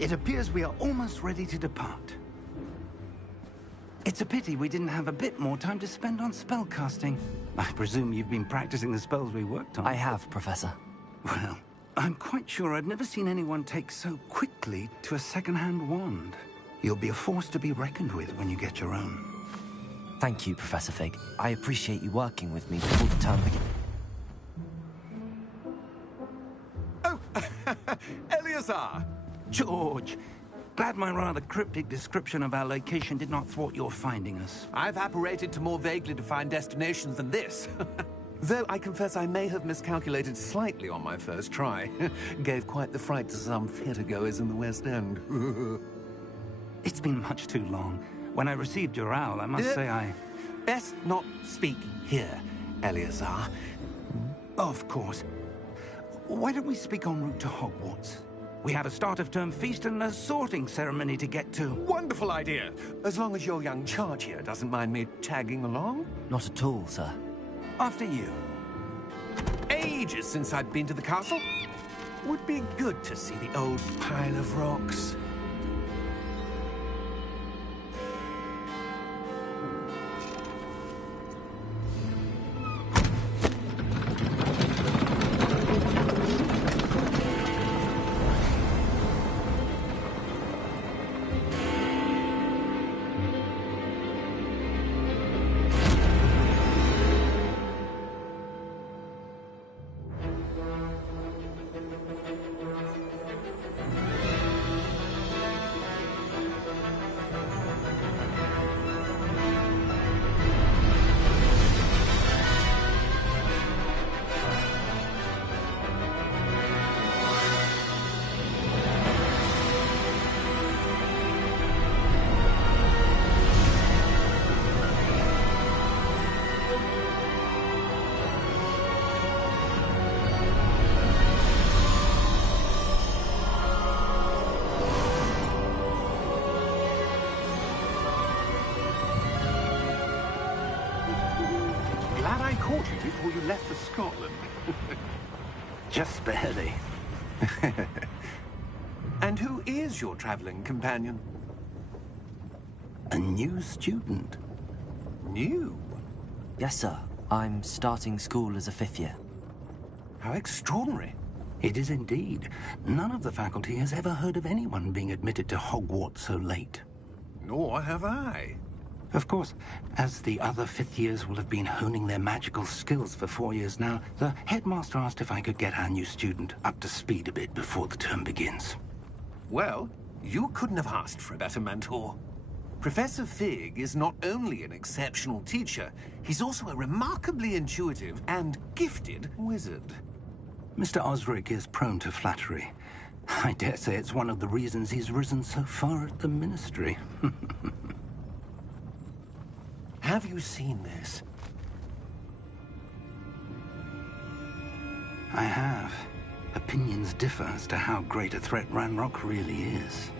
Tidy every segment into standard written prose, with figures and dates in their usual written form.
It appears we are almost ready to depart. It's a pity we didn't have a bit more time to spend on spellcasting. I presume you've been practicing the spells we worked on. I have, Professor. Well, I'm quite sure I've never seen anyone take so quickly to a second-hand wand. You'll be a force to be reckoned with when you get your own. Thank you, Professor Fig. I appreciate you working with me before the term begins. Oh, Eleazar! George, glad my rather cryptic description of our location did not thwart your finding us. I've apparated to more vaguely defined destinations than this. Though I confess I may have miscalculated slightly on my first try. Gave quite the fright to some theatre-goers in the West End. It's been much too long. When I received your owl, I must say I... Best not speak here, Eleazar. Of course. Why don't we speak en route to Hogwarts? We have a start-of-term feast and a sorting ceremony to get to. Wonderful idea! As long as your young charge here doesn't mind me tagging along. Not at all, sir. After you. Ages since I'd been to the castle. Would be good to see the old pile of rocks. Before you left for Scotland. Just barely. And who is your traveling companion? A new student. New? Yes, sir. I'm starting school as a 5th year. How extraordinary. It is indeed. None of the faculty has ever heard of anyone being admitted to Hogwarts so late. Nor have I. Of course, as the other 5th years will have been honing their magical skills for 4 years now, the headmaster asked if I could get our new student up to speed a bit before the term begins. Well, you couldn't have asked for a better mentor. Professor Fig is not only an exceptional teacher, he's also a remarkably intuitive and gifted wizard. Mr. Osric is prone to flattery. I dare say it's one of the reasons he's risen so far at the Ministry. Have you seen this? I have. Opinions differ as to how great a threat Ranrock really is.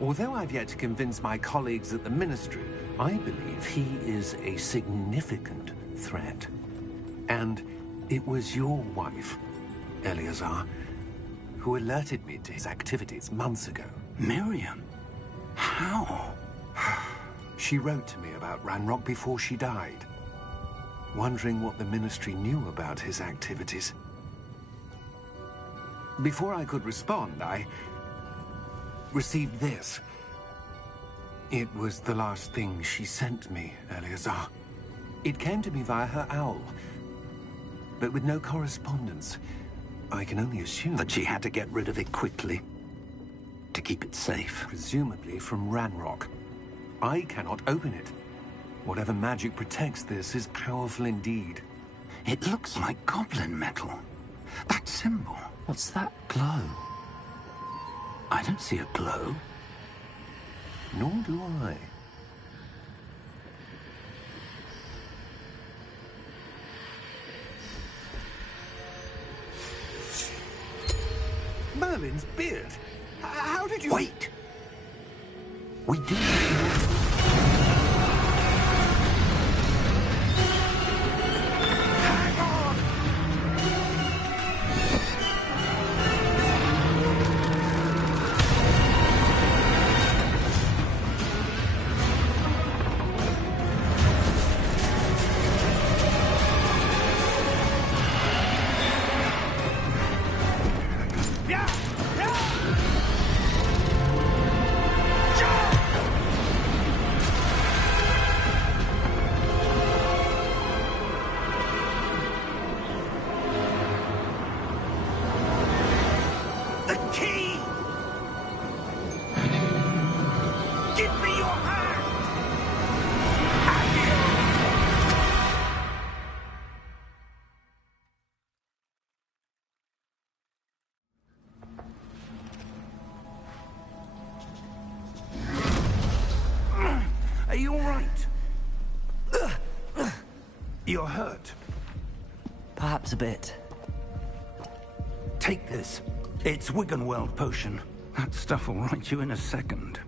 Although I've yet to convince my colleagues at the Ministry, I believe he is a significant threat. And it was your wife, Eleazar, who alerted me to his activities months ago. Miriam? How? She wrote to me about Ranrock before she died, wondering what the Ministry knew about his activities. Before I could respond, I received this. It was the last thing she sent me, Eleazar. It came to me via her owl, but with no correspondence. I can only assume that she had to get rid of it quickly, to keep it safe. Presumably from Ranrock. I cannot open it. Whatever magic protects this is powerful indeed. It looks like goblin metal. That symbol. What's that glow? I don't see a glow. Nor do I. Merlin's beard. How did you... Wait! We do... you all right? You're hurt. Perhaps a bit. Take this. It's Wiggenweld potion. That stuff will right you in a second.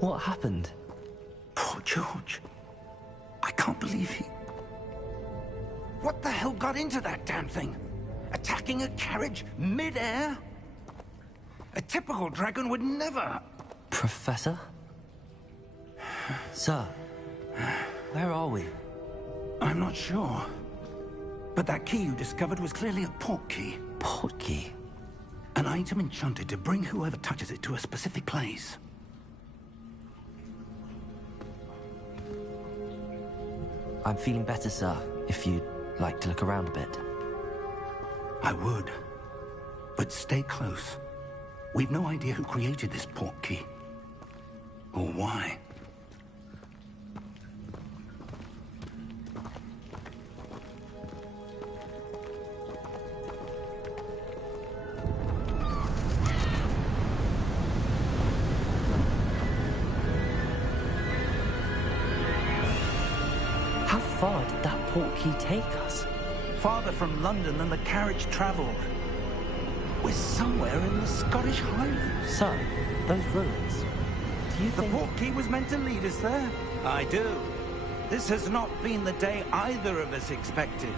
What happened? Poor George. I can't believe he... What the hell got into that damn thing? Attacking a carriage mid-air? A typical dragon would never... Professor? Sir, where are we? I'm not sure. But that key you discovered was clearly a port key. Port key? An item enchanted to bring whoever touches it to a specific place. I'm feeling better, sir, if you'd like to look around a bit. I would. But stay close. We've no idea who created this port key. Or why. How far did that port key take us? Farther from London than the carriage travelled. We're somewhere in the Scottish Highlands. Sir, those ruins. Do you The think... port key was meant to lead us there? I do. This has not been the day either of us expected.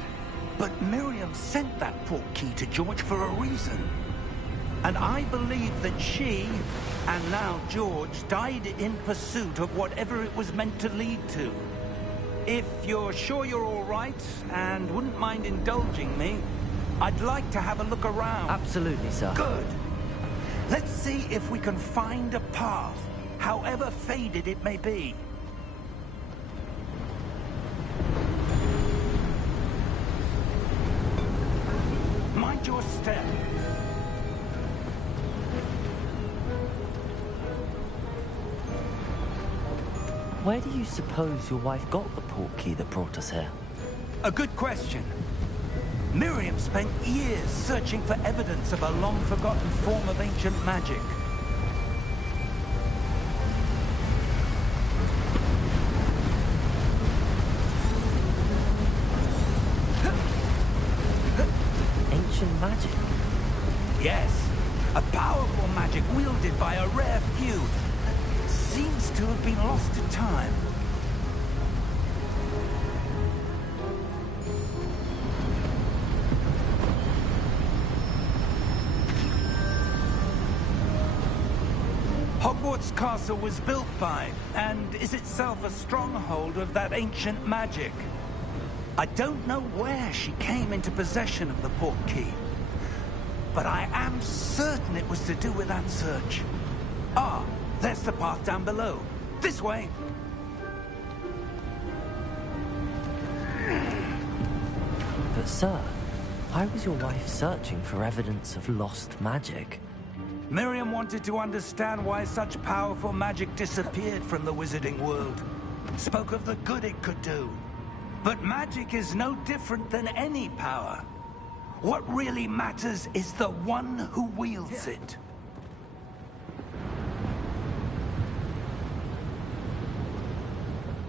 But Miriam sent that port key to George for a reason. And I believe that she, and now George, died in pursuit of whatever it was meant to lead to. If you're sure you're all right, and wouldn't mind indulging me, I'd like to have a look around. Absolutely, sir. Good. Let's see if we can find a path, however faded it may be. Mind your step. Where do you suppose your wife got the port key that brought us here? A good question. Miriam spent years searching for evidence of a long-forgotten form of ancient magic. Ancient magic? Yes, a powerful magic wielded by a rare few. Seems to have been lost to time. Hogwarts Castle was built by, and is itself a stronghold of that ancient magic. I don't know where she came into possession of the port key, but I am certain it was to do with that search. Ah, there's the path down below. This way. But sir, why was your wife searching for evidence of lost magic? Miriam wanted to understand why such powerful magic disappeared from the wizarding world. Spoke of the good it could do. But magic is no different than any power. What really matters is the one who wields it.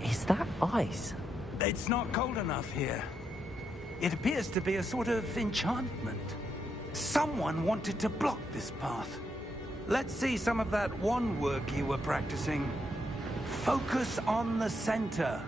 Is that ice? It's not cold enough here. It appears to be a sort of enchantment. Someone wanted to block this path. Let's see some of that wand work you were practicing. Focus on the center.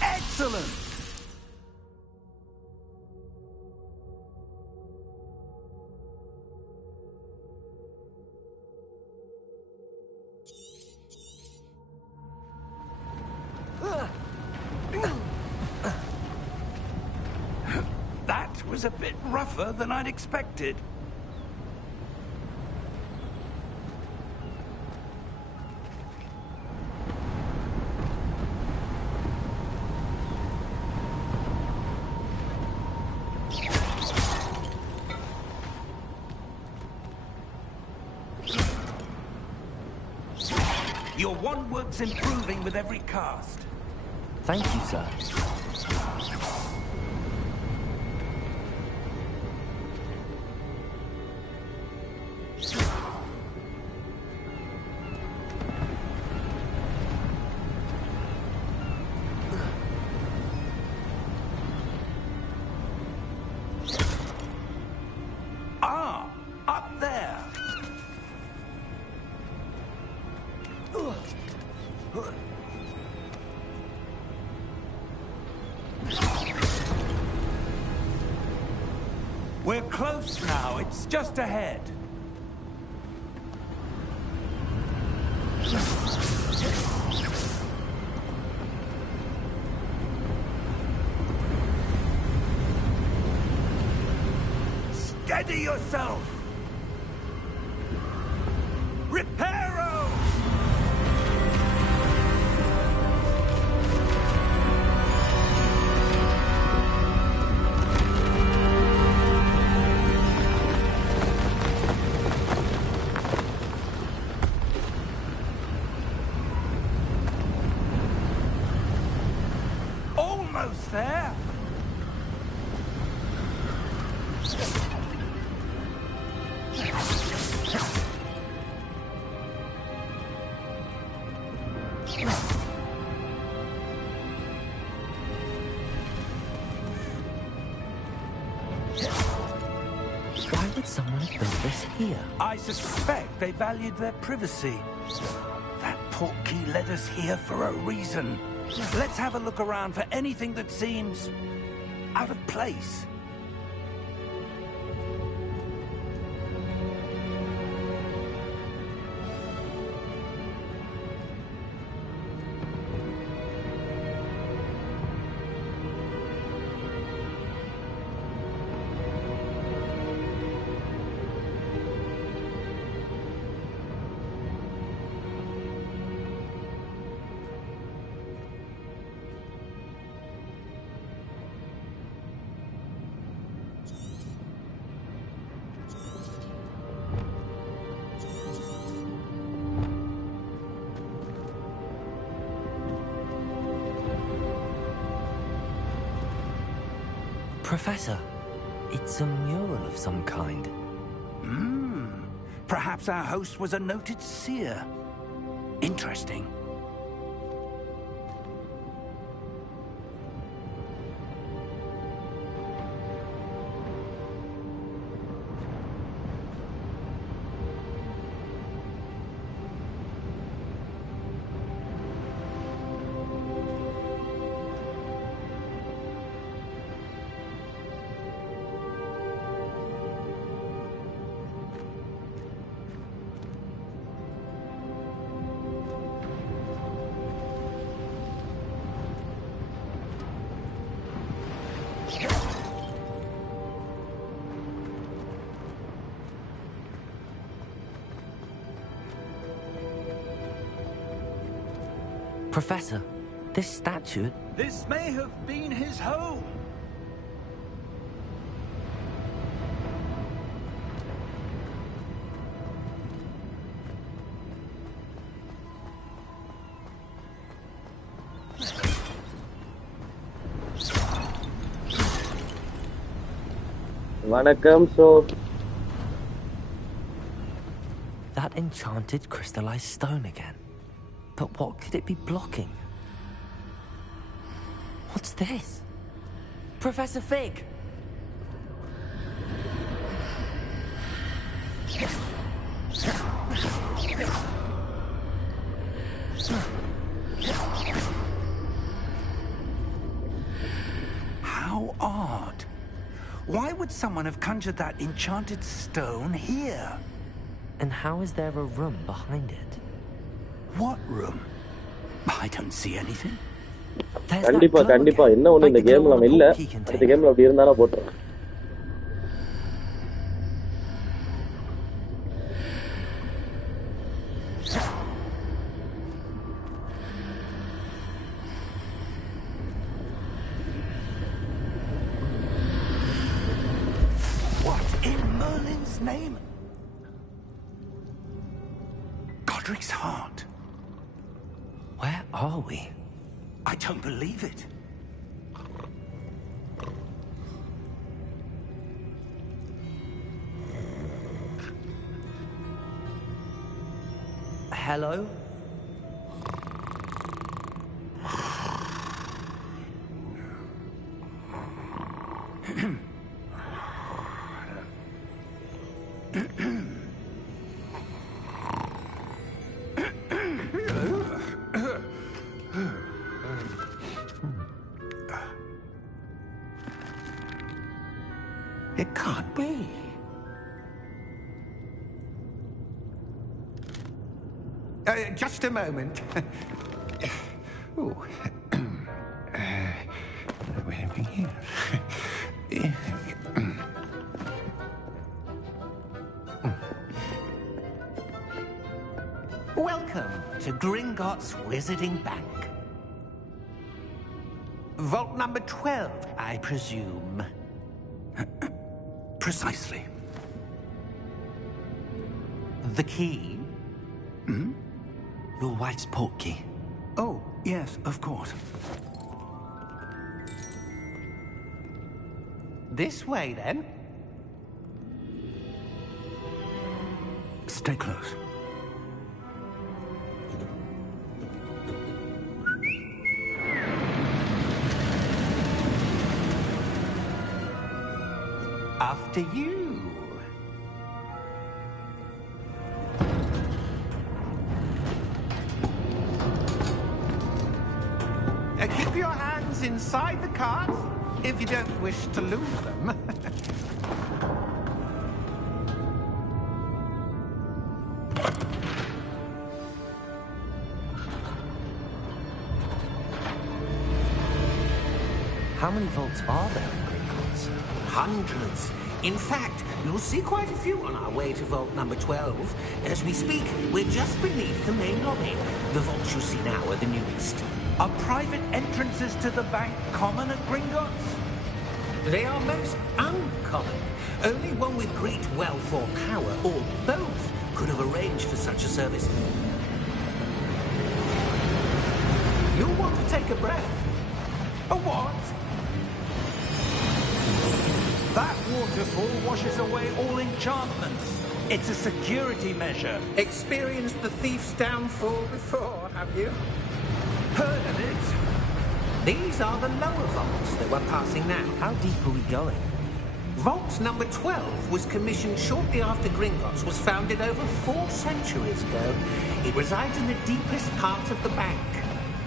Excellent! was a bit rougher than I'd expected. Your one-work's improving with every cast. Thank you, sir. Ah, up there. We're close now. It's just ahead. Steady yourself. Reparo! Almost there. Why would someone have built this here? I suspect they valued their privacy. That portkey led us here for a reason. Let's have a look around for anything that seems out of place. Professor, it's a mural of some kind. Perhaps our host was a noted seer. Interesting. Professor, this statue... This may have been his home. Vanakkam, so... That enchanted crystallized stone again. But what could it be blocking? What's this? Professor Fig! How odd. Why would someone have conjured that enchanted stone here? And how is there a room behind it? What room? I don't see anything. There's that கண்டிப்பா glow கண்டிப்பா again, என்ன ஒண்ணு like இந்த the glow கேம்ல on a இல்ல portkey அடுத்த container. கேம்ல அப்படி இருந்தாலும் போட்டுறேன் his name? Godric's heart. Where are we? I don't believe it. Hello? It can't be. Just a moment. Ooh. Wait a minute here. Welcome to Gringotts Wizarding Bank. Vault number 12, I presume. Precisely. The key? Hmm? Your wife's portkey. Oh, yes, of course. This way, then. Stay close. After you. Keep your hands inside the cart if you don't wish to lose them. How many vaults are there in Gringotts? Hundreds. In fact, you'll see quite a few on our way to vault number 12. As we speak, we're just beneath the main lobby. The vaults you see now are the newest. Are private entrances to the bank common at Gringotts? They are most uncommon. Only one with great wealth or power, or both, could have arranged for such a service. You'll want to take a breath. A what? That waterfall washes away all enchantments. It's a security measure. Experienced the thief's downfall before, have you? Heard of it? These are the lower vaults that we're passing now. How deep are we going? Vault number 12 was commissioned shortly after Gringotts was founded over 4 centuries ago. It resides in the deepest part of the bank.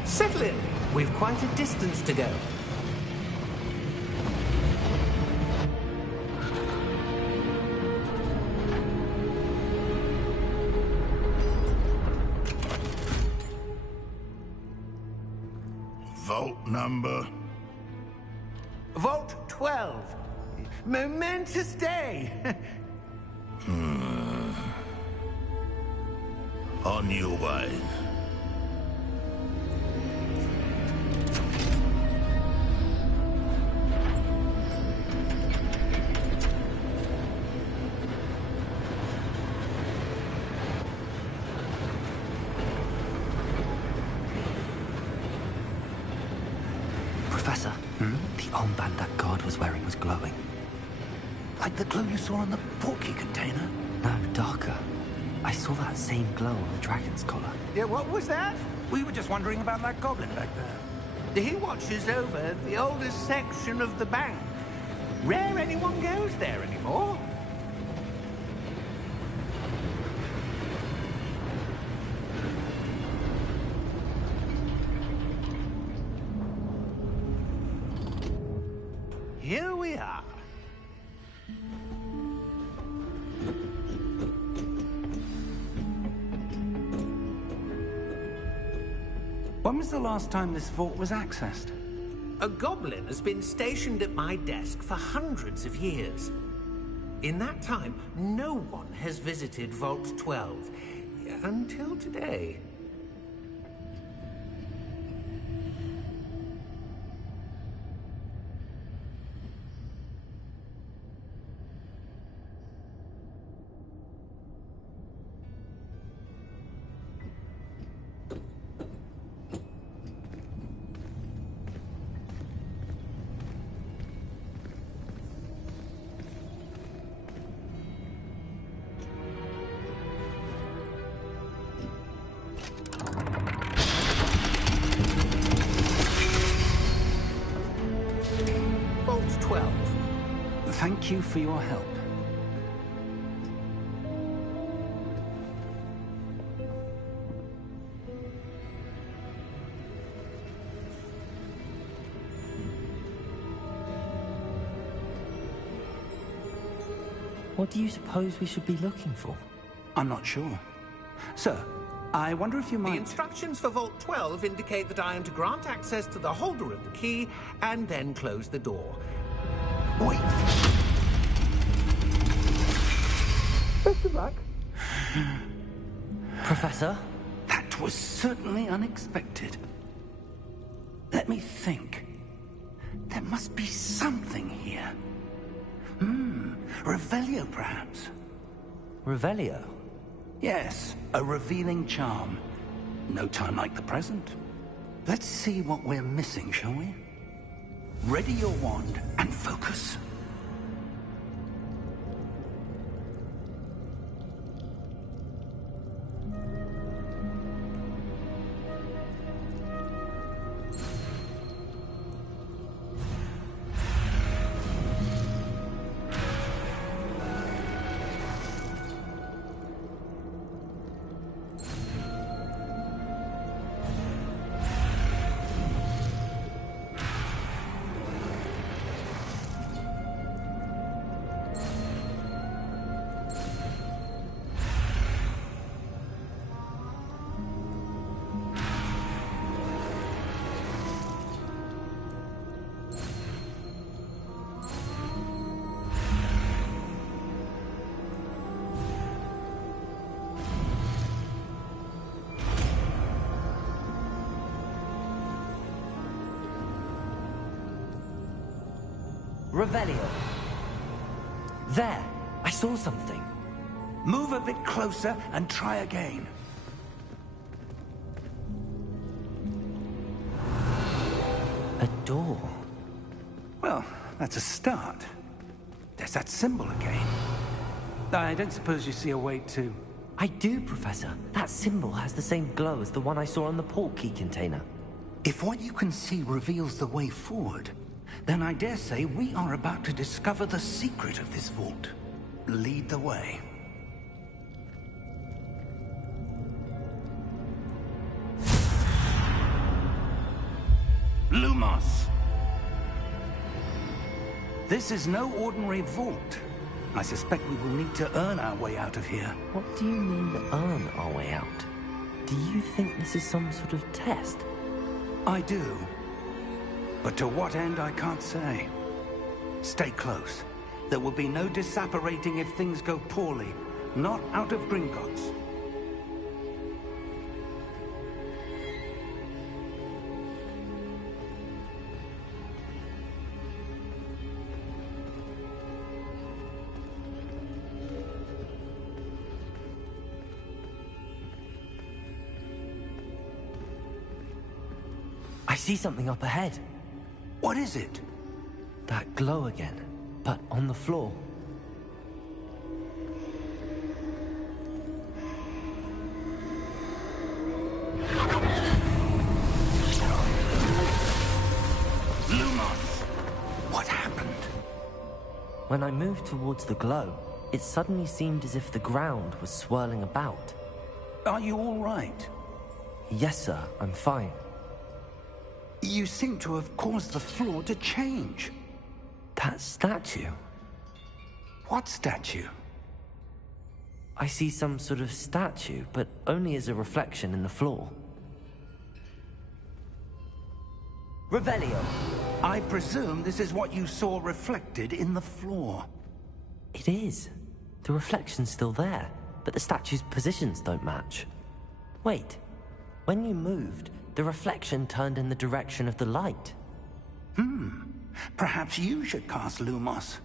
Settle in. We've quite a distance to go. Vault number? Vault 12. Momentous day. On your way. Professor, the armband that guard was wearing was glowing. Like the glow you saw on the portkey container? No, darker. I saw that same glow on the dragon's collar. Yeah, what was that? We were just wondering about that goblin back there. He watches over the oldest section of the bank. Rare anyone goes there anymore. Here we are. When was the last time this vault was accessed? A goblin has been stationed at my desk for hundreds of years. In that time, no one has visited Vault 12. Until today. Thank you for your help. What do you suppose we should be looking for? I'm not sure. Sir, I wonder if you The might... instructions for Vault 12 indicate that I am to grant access to the holder of the key and then close the door. Wait! Best of luck. Professor? That was certainly unexpected. Let me think. There must be something here. Revelio, perhaps? Revelio? Yes, a revealing charm. No time like the present. Let's see what we're missing, shall we? Ready your wand and focus. Revelio. There! I saw something. Move a bit closer and try again. A door. Well, that's a start. There's that symbol again. I don't suppose you see a way to... I do, Professor. That symbol has the same glow as the one I saw on the portkey container. If what you can see reveals the way forward, then I dare say we are about to discover the secret of this vault. Lead the way. Lumos! This is no ordinary vault. I suspect we will need to earn our way out of here. What do you mean, earn our way out? Do you think this is some sort of test? I do. But to what end, I can't say. Stay close. There will be no disapparating if things go poorly. Not out of Gringotts. I see something up ahead. What is it? That glow again, but on the floor. Lumos! What happened? When I moved towards the glow, it suddenly seemed as if the ground was swirling about. Are you all right? Yes, sir, I'm fine. You seem to have caused the floor to change. That statue? What statue? I see some sort of statue, but only as a reflection in the floor. Revelio! I presume this is what you saw reflected in the floor. It is. The reflection's still there, but the statue's positions don't match. Wait. When you moved, the reflection turned in the direction of the light. Perhaps you should cast Lumos.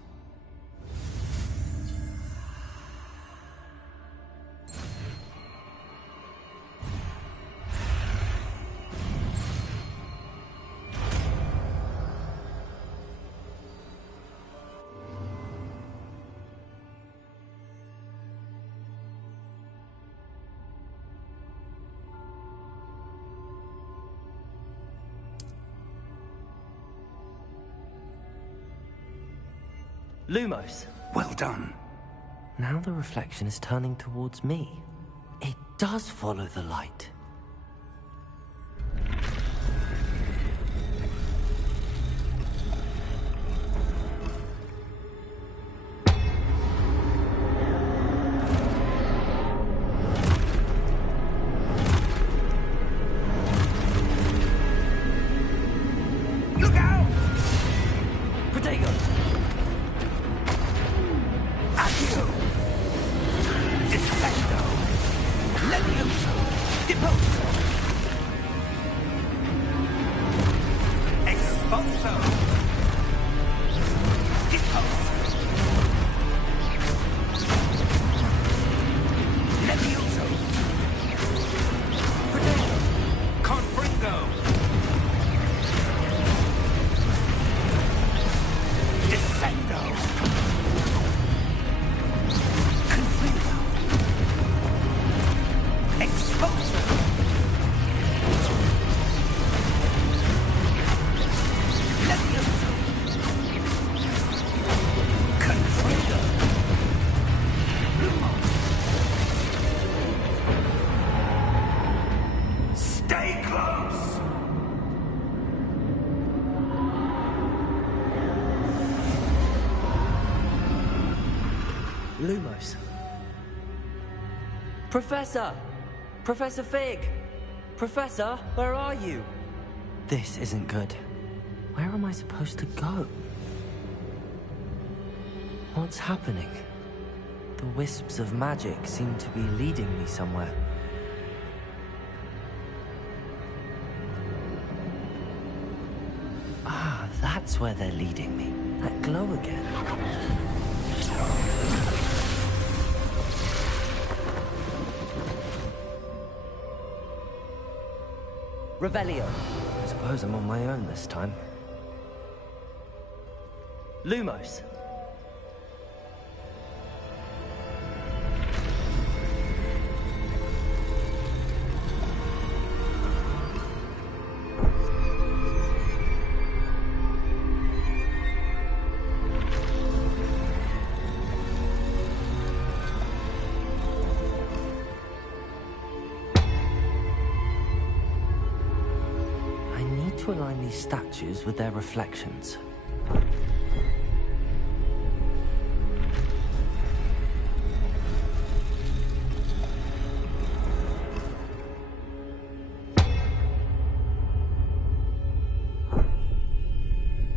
Lumos. Well done. Now the reflection is turning towards me. It does follow the light. Lumos. Professor! Professor Fig! Professor, where are you? This isn't good. Where am I supposed to go? What's happening? The wisps of magic seem to be leading me somewhere. Ah, that's where they're leading me. That glow again. Revelio. I suppose I'm on my own this time. Lumos. To align these statues with their reflections.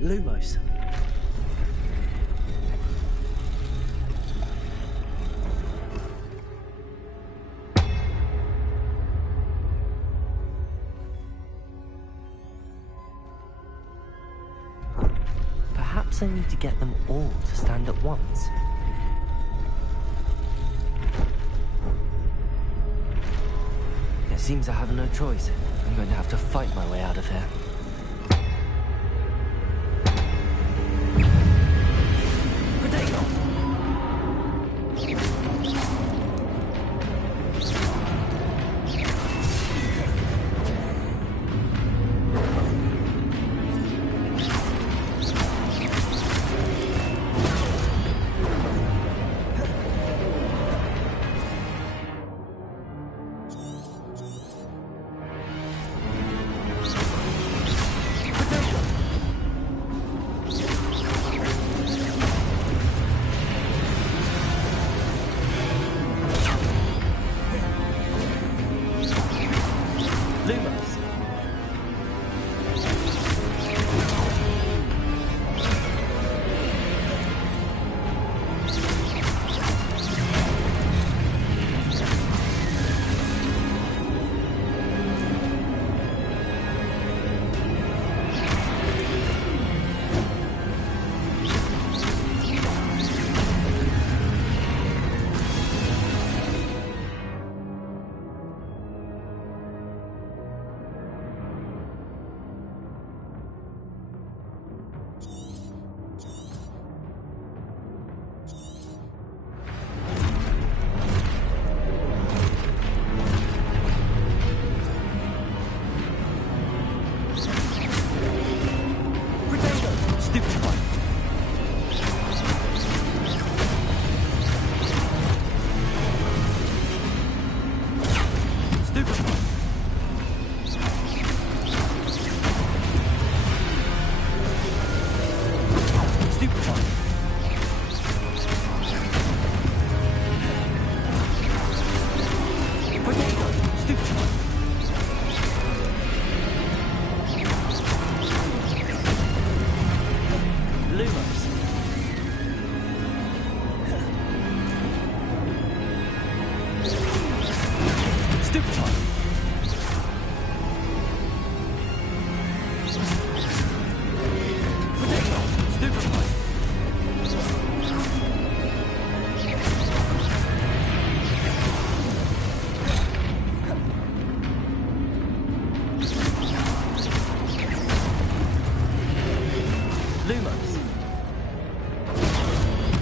Lumos. Perhaps I need to get them all to stand at once. It seems I have no choice. I'm going to have to fight my way out of here.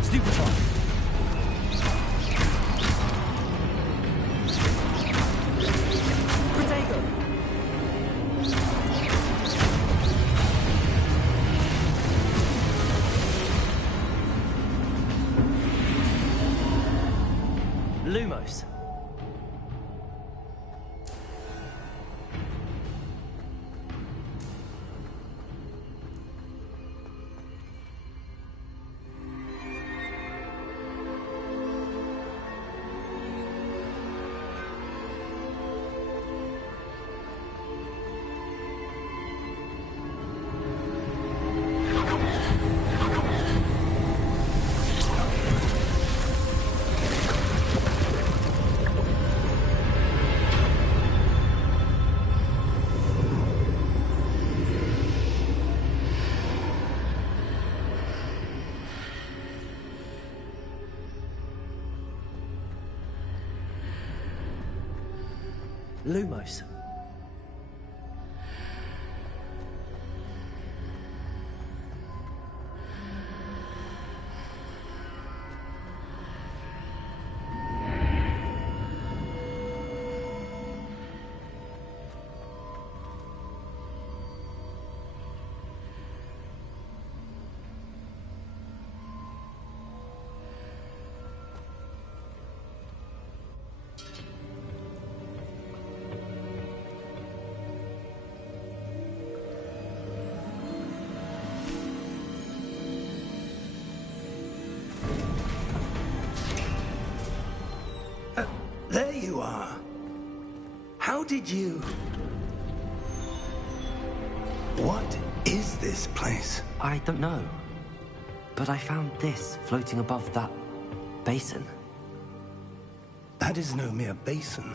Stupefy. Protego! Lumos. Lumos. There you are. How did you... What is this place? I don't know. But I found this floating above that basin. That is no mere basin.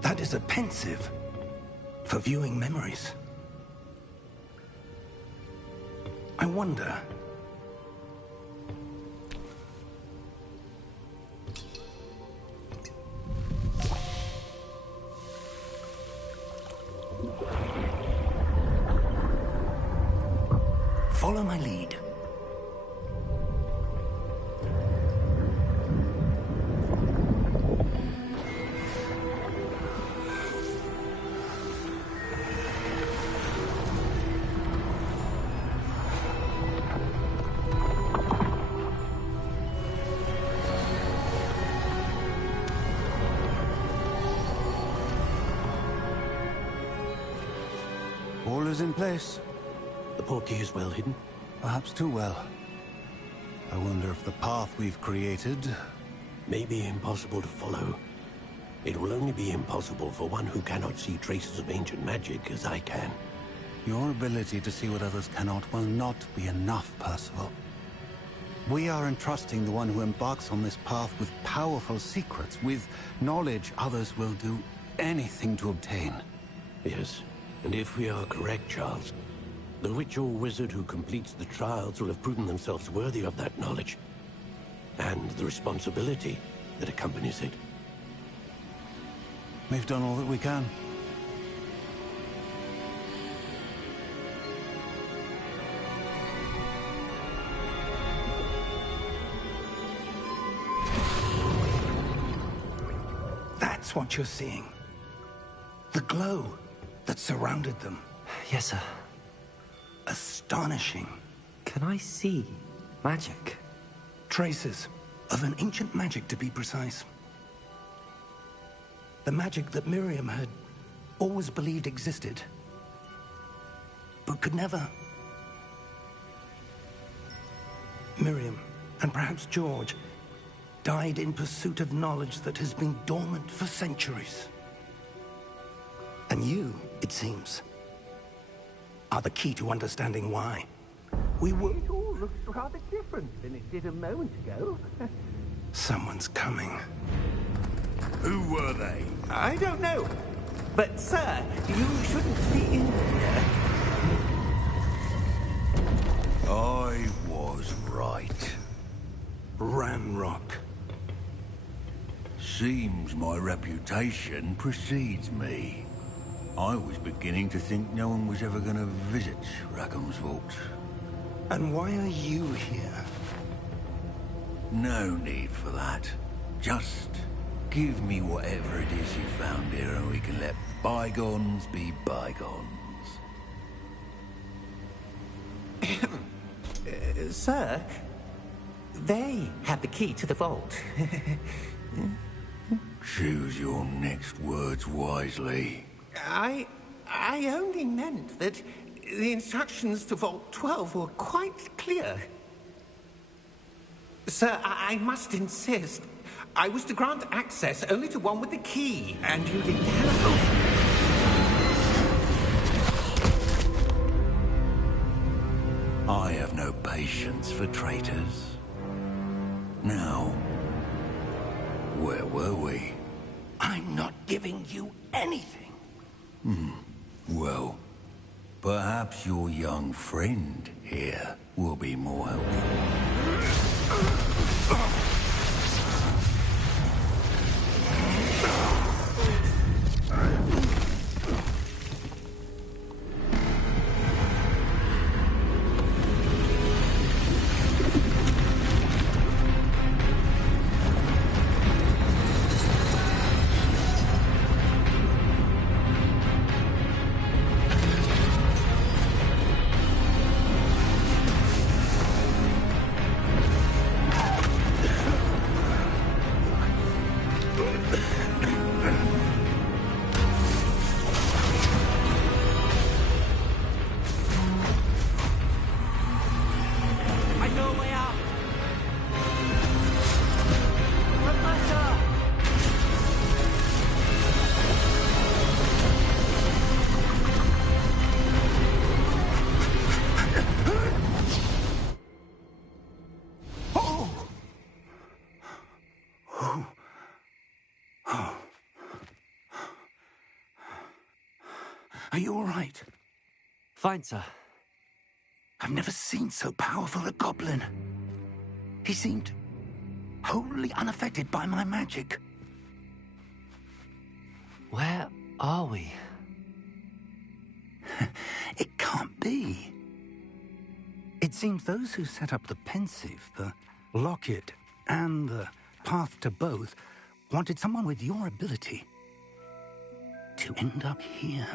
That is a pensive for viewing memories. I wonder... Follow my lead. All is in place. The portkey is well hidden. Perhaps too well. I wonder if the path we've created... May be impossible to follow. It will only be impossible for one who cannot see traces of ancient magic as I can. Your ability to see what others cannot will not be enough, Percival. We are entrusting the one who embarks on this path with powerful secrets, with knowledge others will do anything to obtain. Yes, and if we are correct, Charles, the witch or wizard who completes the trials will have proven themselves worthy of that knowledge, and the responsibility that accompanies it. We've done all that we can. That's what you're seeing. The glow that surrounded them. Yes, sir. Astonishing. Can I see magic? Traces of an ancient magic, to be precise. The magic that Miriam had always believed existed, but could never. Miriam, and perhaps George, died in pursuit of knowledge that has been dormant for centuries. And you, it seems, are the key to understanding why. We were... It all looks rather different than it did a moment ago. Someone's coming. Who were they? I don't know. But, sir, you shouldn't be in here. I was right. Ranrock. Seems my reputation precedes me. I was beginning to think no one was ever going to visit Rackham's vault. And why are you here? No need for that. Just give me whatever it is you found here and we can let bygones be bygones. Sir, they have the key to the vault. Choose your next words wisely. I only meant that the instructions to Vault 12 were quite clear. Sir, I must insist. I was to grant access only to one with the key, and you didn't have... I have no patience for traitors. Now, where were we? I'm not giving you anything. Well, perhaps your young friend here will be more helpful. Are you all right? Fine, sir. I've never seen so powerful a goblin. He seemed wholly unaffected by my magic. Where are we? It can't be. It seems those who set up the pensive, the locket, and the path to both wanted someone with your ability to end up here.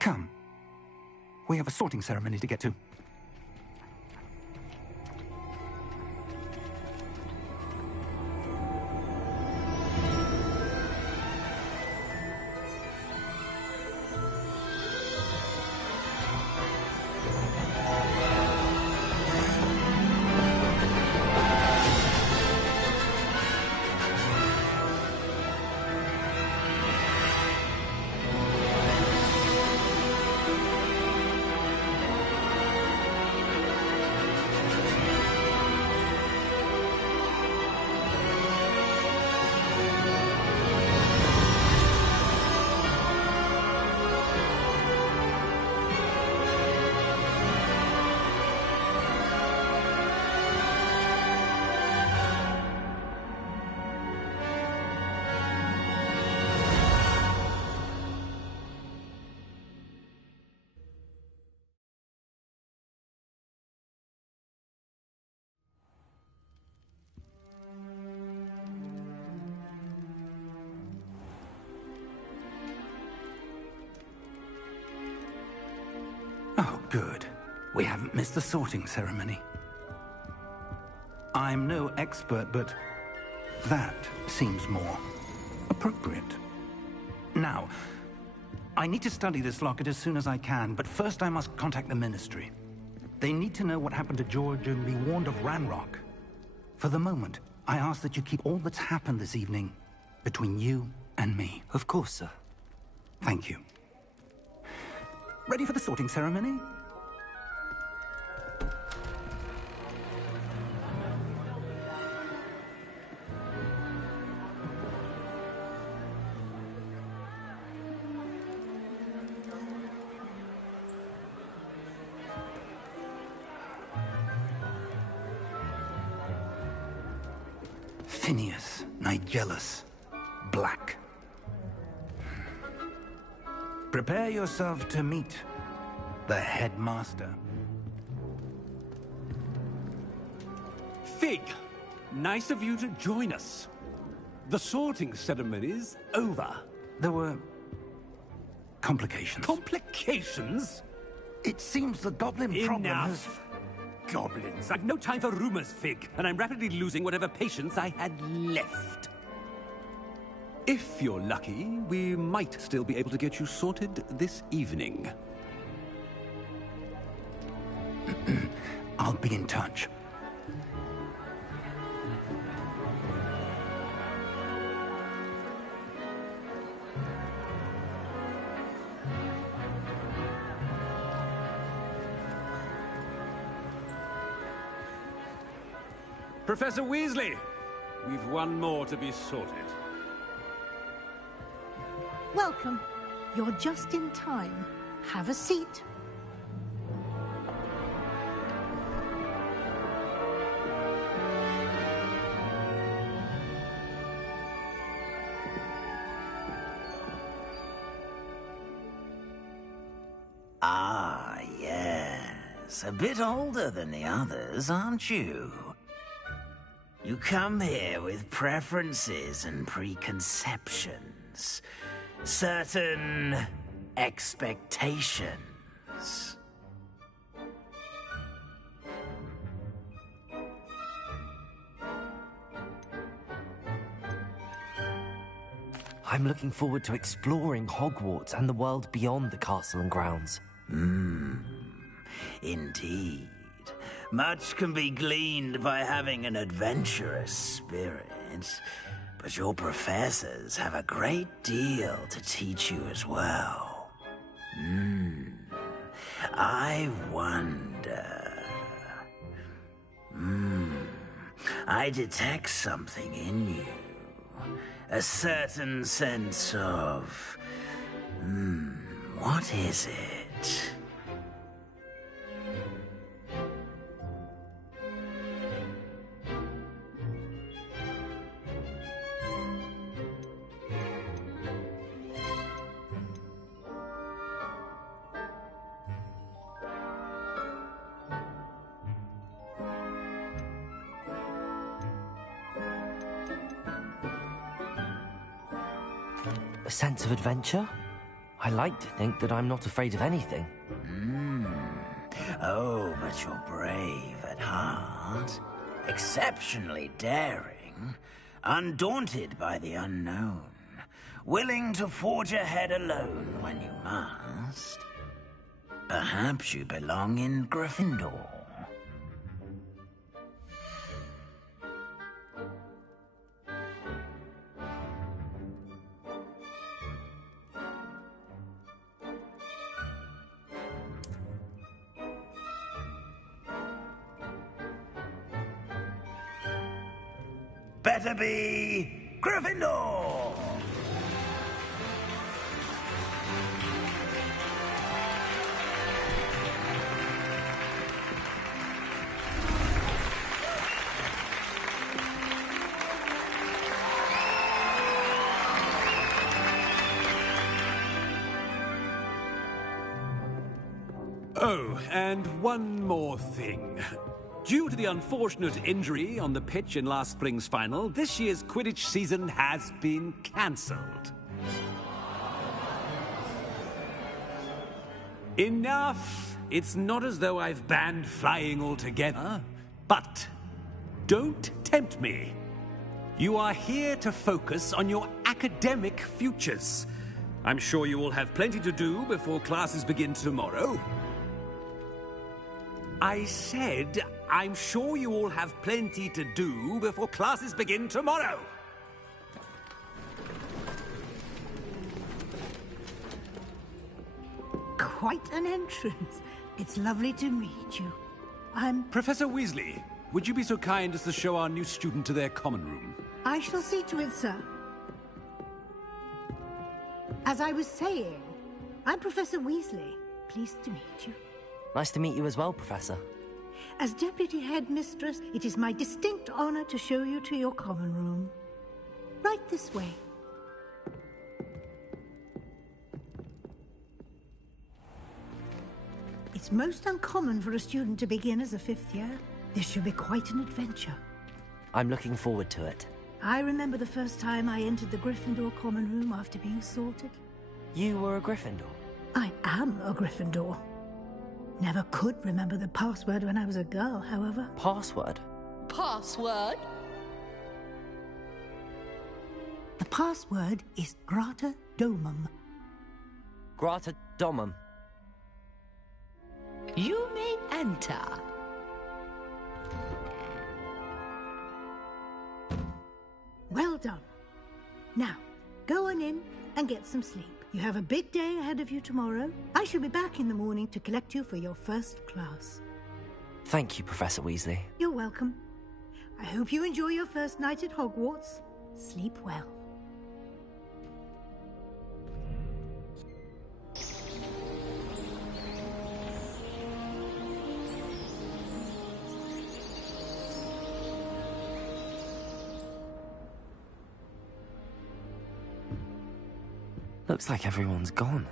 Come. We have a sorting ceremony to get to. Oh, good. We haven't missed the sorting ceremony. I'm no expert, but that seems more appropriate. Now, I need to study this locket as soon as I can, but first I must contact the Ministry. They need to know what happened to George and be warned of Ranrock. For the moment, I ask that you keep all that's happened this evening between you and me. Of course, sir. Thank you. Ready for the sorting ceremony? Phineas, Nigellus, Black. Prepare yourself to meet the headmaster. Fig, nice of you to join us. The sorting ceremony's over. There were complications. Complications? It seems the goblin problem has... Enough! Goblins. I've no time for rumors, Fig, and I'm rapidly losing whatever patience I had left. If you're lucky, we might still be able to get you sorted this evening. I'll be in touch. Professor Weasley, we've one more to be sorted. Welcome. You're just in time. Have a seat. Ah, yes. A bit older than the others, aren't you? You come here with preferences and preconceptions. Certain expectations. I'm looking forward to exploring Hogwarts and the world beyond the castle and grounds. Indeed. Much can be gleaned by having an adventurous spirit, but your professors have a great deal to teach you as well. I wonder... I detect something in you. A certain sense of... what is it? A sense of adventure? I like to think that I'm not afraid of anything. Oh, but you're brave at heart. Exceptionally daring. Undaunted by the unknown. Willing to forge ahead alone when you must. Perhaps you belong in Gryffindor. Better be Gryffindor! Oh, and one more thing. Due to the unfortunate injury on the pitch in last spring's final, this year's Quidditch season has been cancelled. Enough! It's not as though I've banned flying altogether, but don't tempt me. You are here to focus on your academic futures. I'm sure you will have plenty to do before classes begin tomorrow. I said, I'm sure you all have plenty to do before classes begin tomorrow. Quite an entrance. It's lovely to meet you. I'm... Professor Weasley, would you be so kind as to show our new student to their common room? I shall see to it, sir. As I was saying, I'm Professor Weasley. Pleased to meet you. Nice to meet you as well, Professor. As Deputy Headmistress, it is my distinct honor to show you to your common room. Right this way. It's most uncommon for a student to begin as a fifth year. This should be quite an adventure. I'm looking forward to it. I remember the first time I entered the Gryffindor common room after being sorted. You were a Gryffindor? I am a Gryffindor. Never could remember the password when I was a girl, however. Password? Password? The password is Grata Domum. Grata Domum. You may enter. Well done. Now, go on in and get some sleep. You have a big day ahead of you tomorrow. I shall be back in the morning to collect you for your first class. Thank you, Professor Weasley. You're welcome. I hope you enjoy your first night at Hogwarts. Sleep well. Looks like everyone's gone.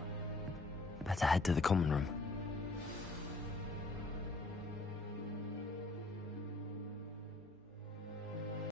Better head to the common room.